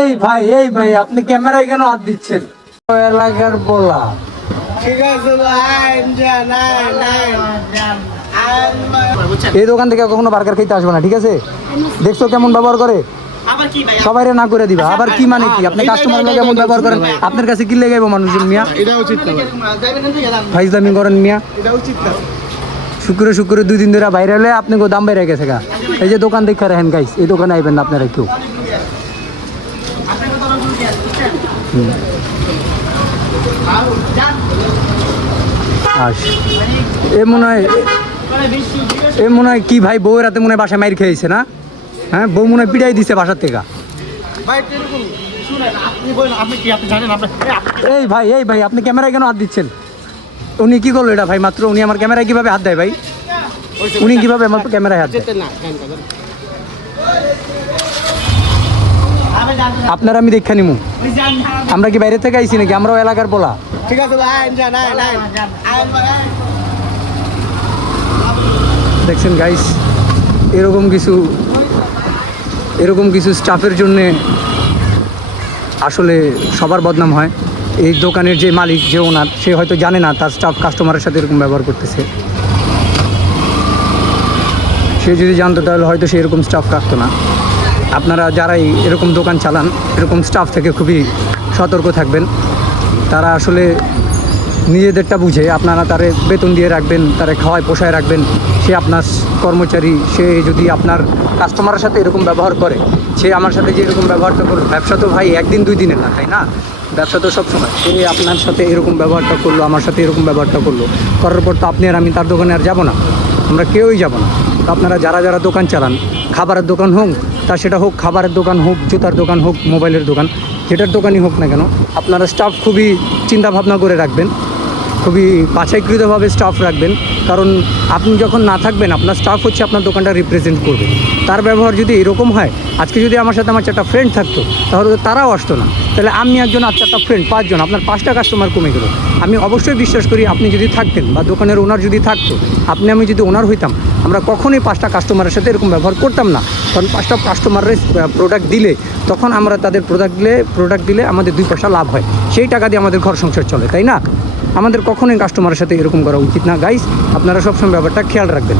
এই ভাই আপনি ক্যামেরায় কেন হাত দিচ্ছেন? এলাকার বলা ঠিক আছে ভাই, এই দোকান থেকে কখনো বার্গার খেতে আসবে না, ঠিক আছে? দেখছো কেমন ব্যবহার করে, সবাই না করে দিবা। আবার কি মানে কি আপনি কাস্টমার লোক কেমন ব্যবহার করেন? আপনার কাছে কি লেগে মানুষজন মিয়া? এটা উচিত না ফাইজলামি করেন মিয়া। এটা উচিত না। শুক্রে 2 দিন ধরে বাইরে হলে আপনি দাম বেড়ে গেছে গা। এই যে দোকান দেখে রাখেন গাইস, এই দোকানে আইবেন না আপনারা কেউ। এ মনে হয় কি ভাই, বউয়ের রাতে মনে হয় বাসায় মাইর খেয়েছে না? হ্যাঁ, বউ মনে হয় পিটাই দিছে বাসার থেকে। এই ভাই আপনি ক্যামেরায় কেন হাত দিচ্ছেন? উনি কি করলো এটা ভাই? মাত্র উনি আমার ক্যামেরায় কিভাবে হাত দেয় ভাই? উনি কিভাবে আমার ক্যামেরায় হাত দেয়? আপনারা আমি দেখা নিমু। আমরা কি বাইরে থেকে আইছি নাকি? আমরাও এলাকার বলা। ঠিক আছে ভাই, দেখছেন গাইস, এরকম কিছু স্টাফের জন্যে আসলে সবার বদনাম হয়। এই দোকানের যে মালিক, যে ওনার, সে হয়তো জানে না তার স্টাফ কাস্টমারের সাথে এরকম ব্যবহার করতেছে। সে যদি জানতো তাহলে হয়তো সে এরকম স্টাফ রাখতো না। আপনারা যারাই এরকম দোকান চালান, এরকম স্টাফ থেকে খুবই সতর্ক থাকবেন। তারা আসলে নিজেদেরটা বুঝে, আপনারা তারে বেতন দিয়ে রাখবেন, তারে খাওয়ায় পোষায় রাখবেন। সে আপনার কর্মচারী, সে যদি আপনার কাস্টমারের সাথে এরকম ব্যবহার করে, সে আমার সাথে যে এরকম ব্যবহারটা করলো, ব্যবসা তো ভাই 1 দিন 2 দিনের না, তাই না? ব্যবসা তো সবসময়। সে আপনার সাথে এরকম ব্যবহারটা করলো, আমার সাথে এরকম ব্যবহারটা করলো, করার পর তো আপনি আর আমি তার দোকানে আর যাবো না, আমরা কেউই যাব না। তো আপনারা যারা দোকান চালান, খাবারের দোকান হোক, তা সেটা হোক খাবারের দোকান হোক, জুতার দোকান হোক, মোবাইলের দোকান, যেটার দোকানই হোক না কেন, আপনারা স্টাফ খুবই চিন্তাভাবনা করে রাখবেন, খুবই বাছাইকৃতভাবে স্টাফ রাখবেন। কারণ আপনি যখন না থাকবেন, আপনার স্টাফ হচ্ছে আপনার দোকানটা রিপ্রেজেন্ট করবে। তার ব্যবহার যদি এরকম হয়, আজকে যদি আমার সাথে আমার 4টা ফ্রেন্ড থাকতো, তাহলে তারাও আসতো না। তাহলে আমি একজন আর 4টা ফ্রেন্ড, 5 জন, আপনার 5টা কাস্টমার কমে গেল। আমি অবশ্যই বিশ্বাস করি আপনি যদি থাকতেন, বা দোকানের ওনার যদি থাকতো, আমি যদি ওনার হইতাম, আমরা কখনোই 5টা কাস্টমারের সাথে এরকম ব্যবহার করতাম না। কারণ 5টা কাস্টমারের প্রোডাক্ট দিলে, তখন আমরা তাদের প্রোডাক্ট দিলে আমাদের 2 পয়সা লাভ হয়, সেই টাকা দিয়ে আমাদের ঘর সংসার চলে, তাই না? আমাদের কখনোই কাস্টমারের সাথে এরকম করা উচিত না গাইস। আপনারা সবসময় ব্যাপারটা খেয়াল রাখবেন।